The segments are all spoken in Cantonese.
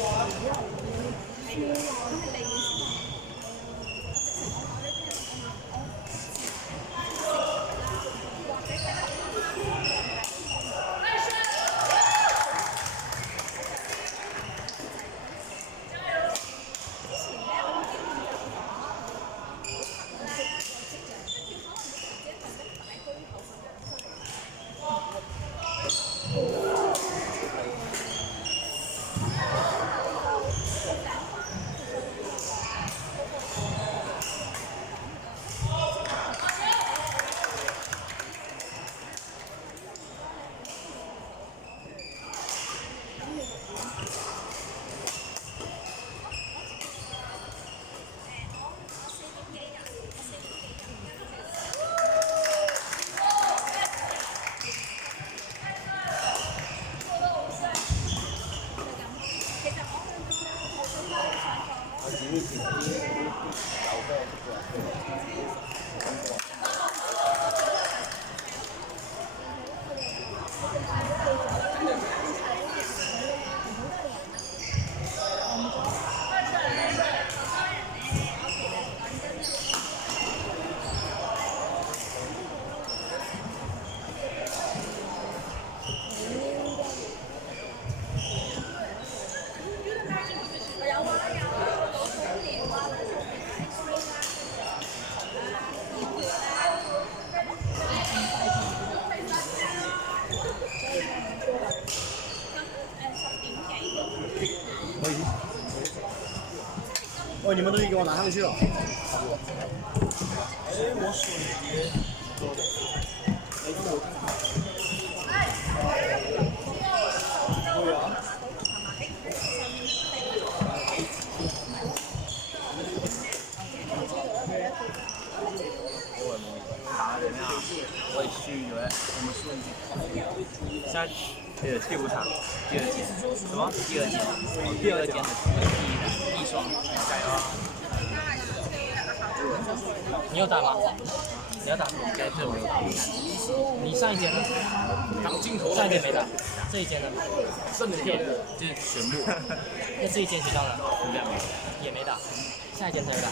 哦，你们东西给我拿上去了。我也虚了，我们输了。下第5场，第2届，什么？第2届，第2届的第一双，加油啊！你有打吗？你要打？对，这我有打。你上一届呢？挡镜头。上一届没打。这一届呢？剩的就是玄木。那这一届学校呢？也没打。下一届才有打。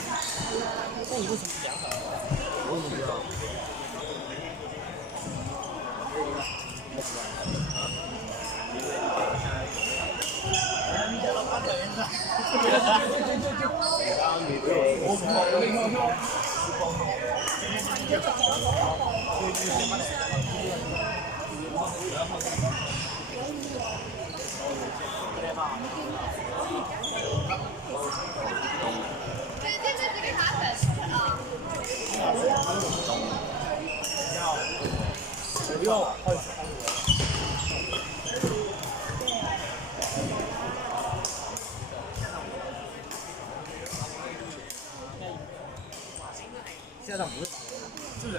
那你为什么2场没打？我怎么知道？下场不是是的，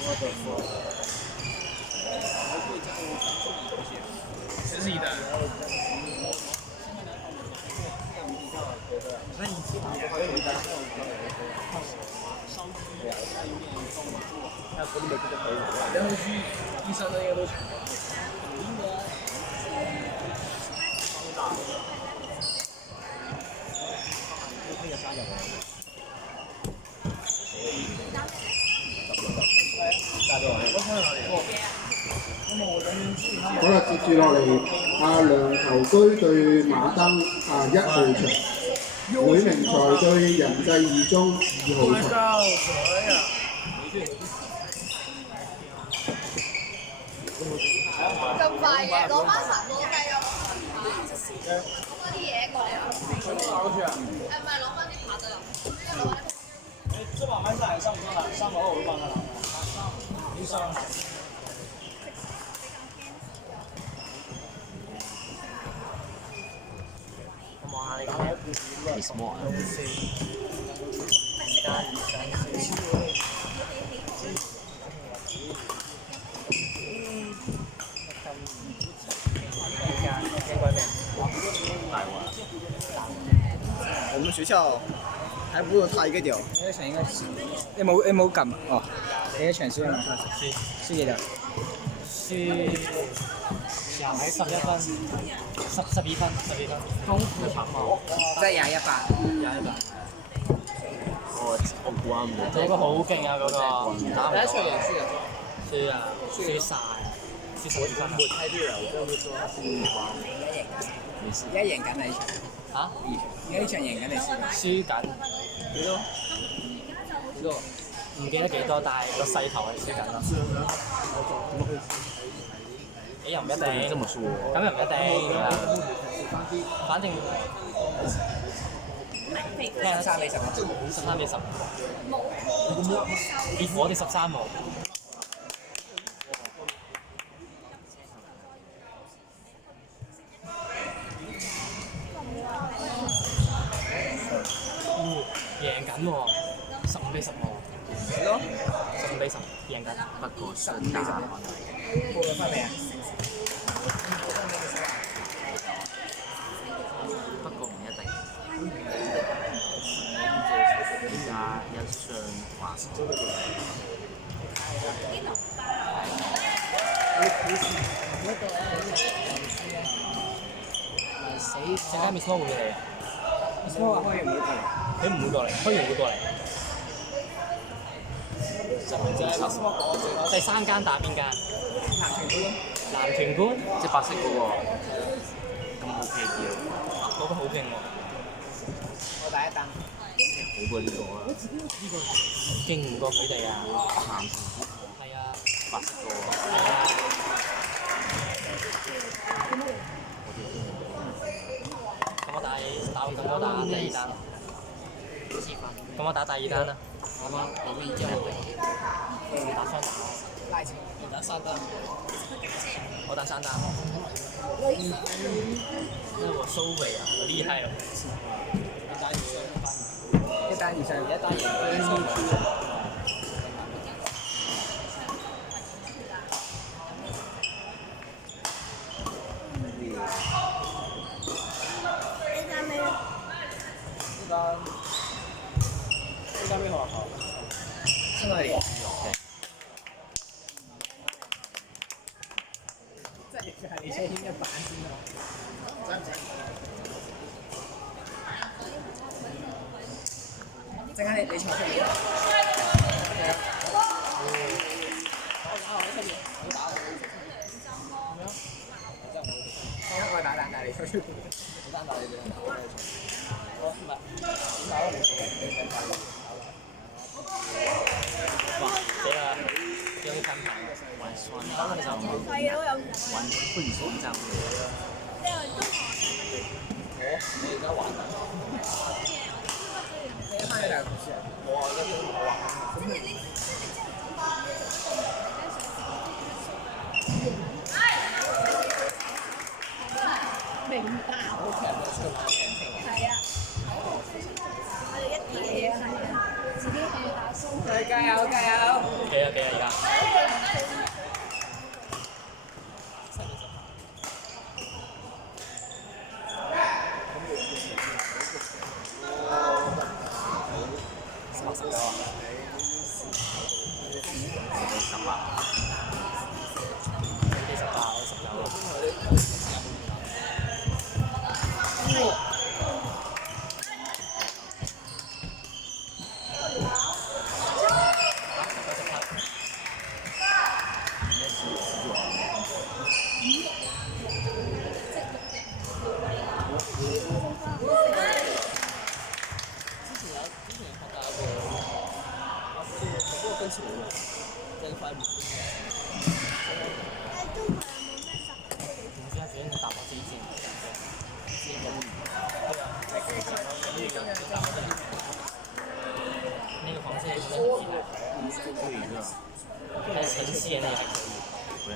我的妈！11单。那你自己还有一单？那国内的这个可以。然后去第3单应该都抢了。那个3角的。好啦，接住落嚟，梁球居對馬登1號場，許明才對仁濟二中2號場。咁快嘅，攞翻神攞計啊！攞翻啲嘢過嚟啊！唔係攞翻啲牌得啦。这把麦赛上不上来？上把我就帮他拿。一上。Come on, be smart. 我们学校还不如他一个屌。應該你冇撳哦，你嘅場輸啊嘛，輸幾多？輸11分，12分，中嘅白帽，即係21把。我估啱嘅。嗰個好勁啊！嗰個打唔到啊！輸輸啊！輸晒，輸10分啊！猜對了，我就會說是黃。而家贏緊你場，嚇？而家呢場贏緊你輸。輸緊幾多？幾多？唔記得幾多，但係個勢頭係輸緊啦。你又唔一定，這麼說，咁又唔一定啊。反正13比15。13比15，結果我哋13冇。贏緊喎，15比15喎。咯15比10，贏緊。不過順打報咗分未啊？不過唔一定。而家一雙話死！陣間 Miss Mo 會唔會嚟？我話開完會過嚟。佢唔會過嚟，開完會過嚟。第3間打邊間？男團官，即係白色嗰個，咁 OK 啲咯，嗰個好勁喎。我第一單。好過呢個啊。勁唔過佢哋啊！男團係啊，白色嗰個。係啊。咁我打第2單。咁我打第2單啦。啱啱咁然之後打雙打。拉扯。打3單。我打3單。那我收尾啊，厲害了。一單以上，一單呢間邊學校？新來年。即係你先牽一板先咯。陣間你坐出嚟。我打蛋，但係你坐出嚟。單打你哋。我唔係點打都冇所謂。哇！死啦！有啲分牌啊！玩雙打就玩混雙就你而家玩緊？你一翻去就唔輸啊！我啊，嗰啲冇玩。明白。係啊。我哋一啲嘢係啊，自己去下鬆。加油加油！幾啊而家？那个黄色也是很厉害，还有城市也那个还可以。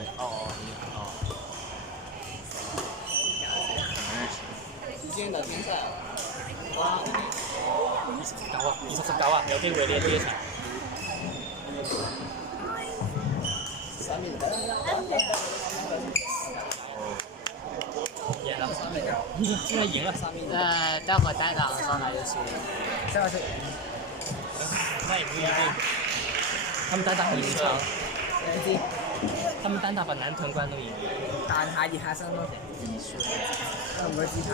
今日點賽啊？哇！29啊，有機會呢一場。贏啦！3-9，現在贏了3-9。待會單打上來就輸。上去。那也不一定，他們單打很強。他們單打把男團冠都贏了。但係熱下身咯，技術。我唔會知下。